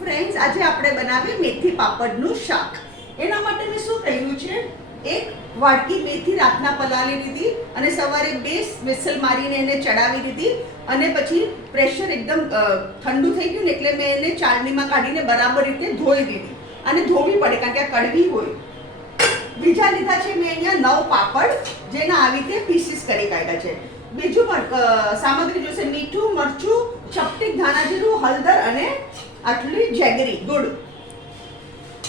Friends, આજે આપણે બનાવીએ મેથી પાપડનું શાક. એના માટે મેં શું કર્યું છે, એક વાટકી મેથી રાતના પલાળી દીધી અને સવારે 2 વિસલ મારીને એને ચડાવી દીધી અને પછી પ્રેશર એકદમ ઠંડુ થઈ ગયું ને એટલે મેં એને ચાળણીમાં કાઢીને બરાબર રીતે ધોઈ દીધી. અને ધોવી પડે કારણ કે આ કડવી હોય. બીજા લીધા છે મેં અહીંયા 9 પાપડ, જેના આવી રીતે પીસીસ કરી કાઢ્યા છે. બીજું સામગ્રી જોશે: મીઠું, મરચું, ચપટીક ધાણા જીરું, હળદર અને આટલી જેગરી ગુડ.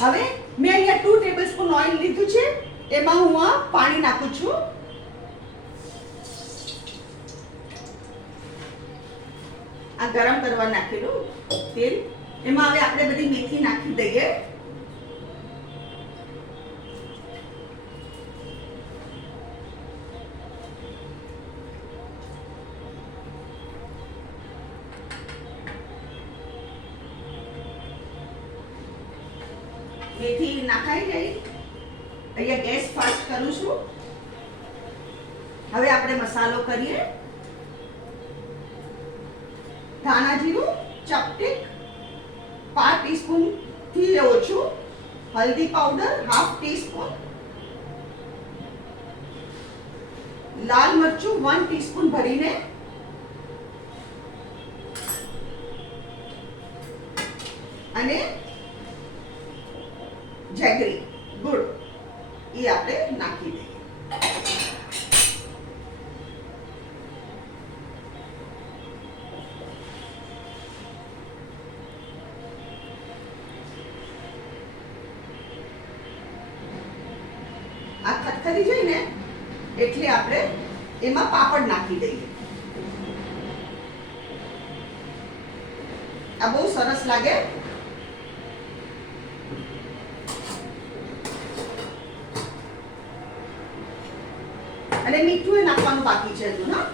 હવે મેં અહીંયા 2 ટેબલસ્પૂન ઓઇલ લીધું છે. એમાં હું આ પાણી નાખું છું. આ ગરમ કરવા નાખેલું તેલ, એમાં હવે આપણે બધી મેથી નાખી દઈએ. મેથી નાખાઈ ગઈ. અહીંયા ગેસ ફાસ્ટ કરું છું. હવે આપણે મસાલો કરીએ. ધાણા જીરું ચપટીક 5 ટીસ્પૂન થી ઓછું, હલ્દી પાવડર 1/2 ટીસ્પૂન, લાલ મરચું 1 ટીસ્પૂન ભરીને, અને જેગરી ગુડ એ આપણે નાખી દઈએ. આ ખટખરી જાય ને એટલે આપણે એમાં પાપડ નાખી દઈએ. આ બહુ સરસ લાગે. અને મીઠું એ નાખવાનું બાકી છે હજુ. હા,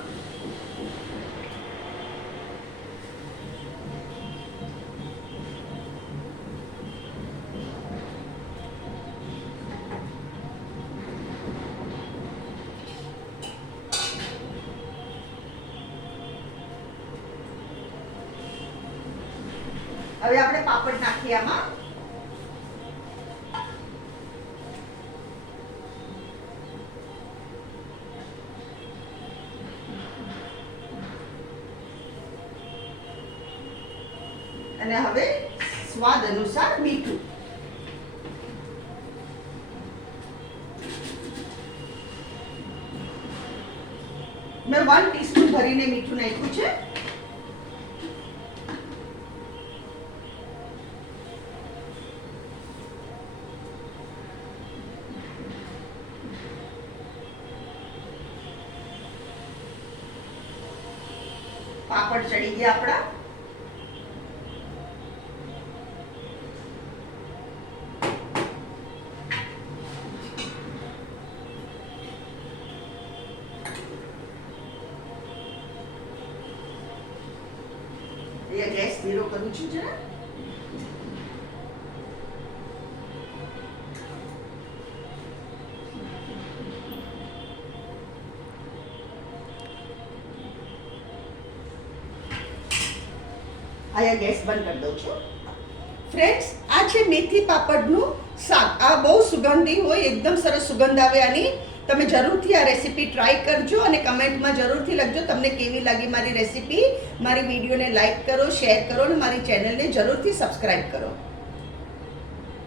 હવે આપણે પાપડ નાખીએ આમાં. અને હવે સ્વાદ અનુસાર મીઠું. મેં 1 ટીસ્પૂન ભરીને મીઠું નાખ્યું છે. પાપડ ચડી ગયા આપણા. ગેસ ધીરો કરું છું જરા. આયા ગેસ બંધ કરી દઉં છું. ફ્રેન્ડ્સ, આ છે મેથી પાપડનું શાક. આ બહુ સુગંધી હોય, એકદમ સરસ સુગંધ આવે આની. તમે જરૂરથી આ રેસીપી ટ્રાય કરજો અને કમેન્ટમાં જરૂરથી લખજો તમને કેવી લાગી મારી રેસીપી. મારી વિડીયોને લાઈક કરો, શેર કરો અને મારી ચેનલને જરૂરથી સબસ્ક્રાઈબ કરો.